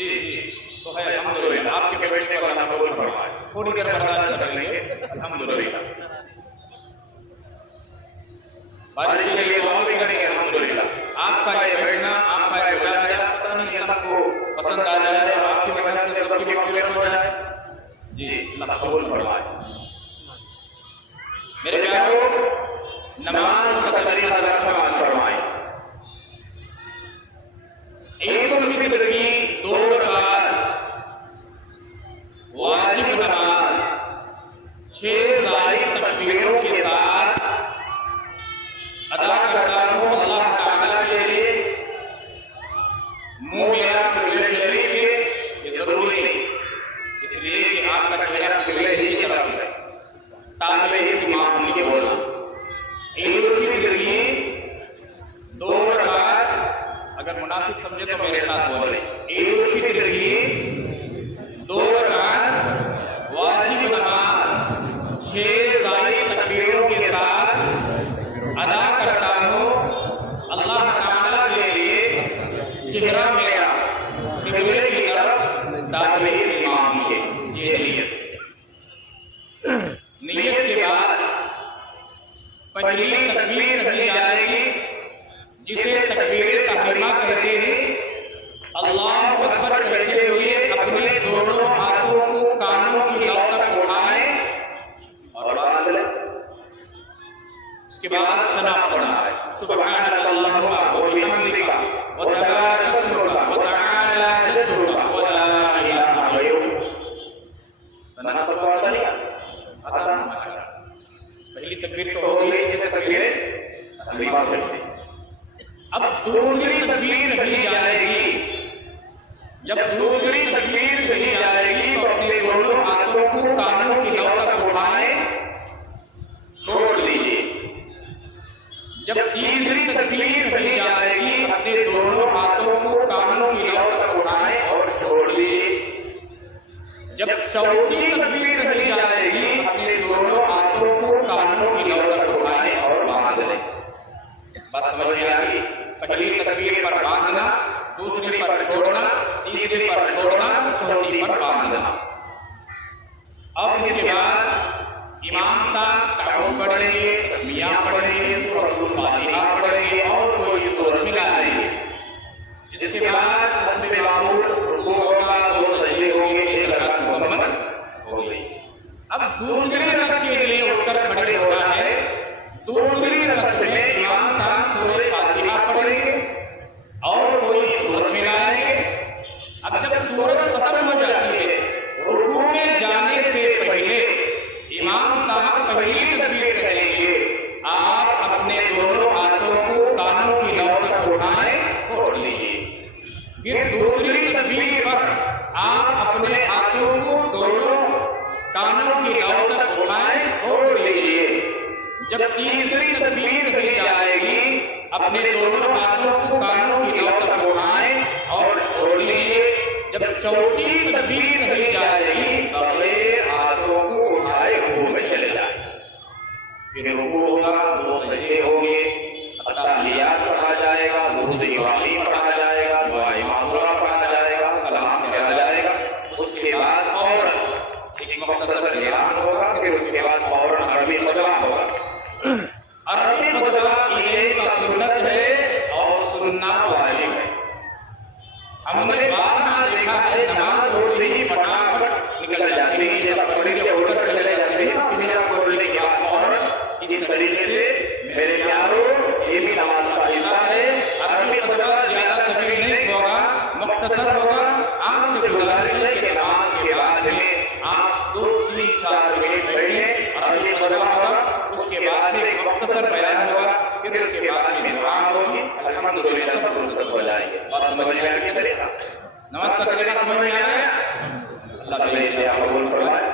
جی تو ہے الحمدللہ آپ کے بیٹے کو اللہ قبول فرمائے، تھوڑی دیر برداشت کر لیں گے الحمدللہ، بارش کے لیے دعا بھی کریں گے الحمدللہ۔ آپ کا یہ بیٹھنا، آپ کا یہ مجاہدہ پتہ نہیں اللہ کو پسند آ جائے اور آپ کی وجہ سے رب کی مغفرت ہو جائے، جی اللہ قبول فرمائے۔ میرے پیارو، نماز کا طریقہ ذرا سماعت فرمائیں۔ عید الفطر کی 2 رکعت واجب نماز 6 زائد تکبیروں کے ساتھ ادا کرتا ہوں اللہ تعالیٰ کے لیے، منہ میرا قبلہ شریف کے، یہ ضروری ہے اس لیے کہ آپ کا چہرہ قبلہ ہی کی طرف ہے تاکہ اس کی معاف نہیں بولنا۔ عید الفطر کی 2 رکعت اگر مناسب سمجھے تو میرے ساتھ بولیں، عید الفطر کی 2 رکعت واجب نماز 6 زائد تکبیروں کے ساتھ ادا کرتا ہوں اللہ تعالیٰ کے لیے، چہرہ میرا قبلے کی طرف تاکہ اس کی معافی ہے، یہ نیت کے بعد پہلی تکبیر کہی جائے گی جسے تکبیر تحریمہ کہتے ہیں۔ اللہ اکبر کہتے ہوئے اپنے دونوں ہاتھوں کو کانوں کی لو تک اٹھائیں اور اس کے بعد ثنا پڑھنا ہے، سبحانک اللہم وبحمدک وتبارک اسمک وتعالی جدک ولا الہ غیرک۔ ثنا پڑھا نہیں آتا ماشاءاللہ۔ پہلی تکبیر تو ہو گئی، اسے تکبیر تحریمہ کہتے ہیں۔ اب دوسری تکبیر کہی جائے گی، جب دوسری تکبیر کہی جائے گی تو اپنے دونوں ہاتھوں کو کانوں کی لو تک اٹھائیں، چھوڑ لیجیے۔ جب تیسری تکبیر کہی جائے گی اپنے دونوں ہاتھوں کو کانوں کی لو تک اٹھائیں اور چھوڑ لیجیے۔ جب چوتھی تکبیر کہی جائے گی اپنے دونوں ہاتھوں کو کانوں کی لو تک اٹھائیں اور باندھ لیں۔ بس سمجھ میں آ گئی؟ پہلی تکبیر پر باندھنا، دوسری پر چھوڑنا، تیسری پر چھوڑنا، چوتھی پر باندھنا۔ اب اس کے بعد امام صاحب تعوذ پڑھیں گے، تسمیہ پڑھیں گے، سورۃ الفاتحہ پڑھیں گے اور کوئی سورت ملا لیں گے۔ اس کے بعد حسب معمول رکوع ہوگا، 2 سجدے ہوں گے، 1 رکعت مکمل ہو گئی۔ اب دوسری رکعت کے لیے اٹھ کر کھڑے ہونا ہے۔ دوسری رکعت میں امام صاحب سورۃ فاتحہ پڑھیں گے اور کوئی سورت ملائیں گے۔ اب جب سورت ختم ہو جاتی ہے، رکوع میں جانے سے پہلے امام صاحب پہلی تکبیر کہیں گے، آپ اپنے دونوں ہاتھوں کو کانوں کی لو تک اٹھائیں، چھوڑ لیجیے۔ پھر دوسری تکبیر پر آپ اپنے ہاتھوں کو دونوں کانوں کی لو تک اٹھائیں، چھوڑ لیجیے۔ جب تیسری تکبیر کہی جائے گی اپنے دونوں ہاتھوں کو کانوں کی لو تک اٹھائیں اور چھوڑ لیجیے۔ جب چوتھی تکبیر کہی جائے گی بغیر ہاتھوں کو اٹھائے ہوئے چلے جائیں۔ پھر رکوع ہوگا، 2 سجدے ہوں گے، تحیات پڑھا جائے گا، درود ابراہیم پڑھا جائے گا، دعائے معمورہ پڑھا جائے گا، سلام پڑھا جائے گا۔ اس کے بعد فوراً ایک مختصر اعلان ہوگا، پھر اس کے بعد فوراً عربی خطبہ ہوگا۔ عربی خطبہ یہ کا سنت ہے اور سننا واجب ہے۔ ہم نے بعد دیکھا ہے نماز پڑھتے ہی فٹافٹ نکل جاتی ہے، جیسا پڑھ کے اڑ کر چلے جاتے ہیں، پھر پڑھنے کے بعد فوراً اس طریقے سے میرے پیارو یہ بھی نماز کا حصہ ہے۔ عربی خطبہ زیادہ طویل نہیں ہوگا، مختصر ہوگا۔ آپ سے گزارش ہے کہ نماز کے بعد میں آپ 2 3 4 منٹ بیٹھیں، عربی خطبہ ہوگا، اس کے بعد میں ایک مختصر بیان ہوگا، پھر اس کے بعد میں دعا ہوگی، الحمدللہ سب فرصت ہو جائے گی۔ اور سمجھ میں آ گیا طریقہ، نماز کا طریقہ سمجھ میں آ گیا؟ اللہ تعالیٰ قبول فرمائے،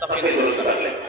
سب کے درست کر لیں۔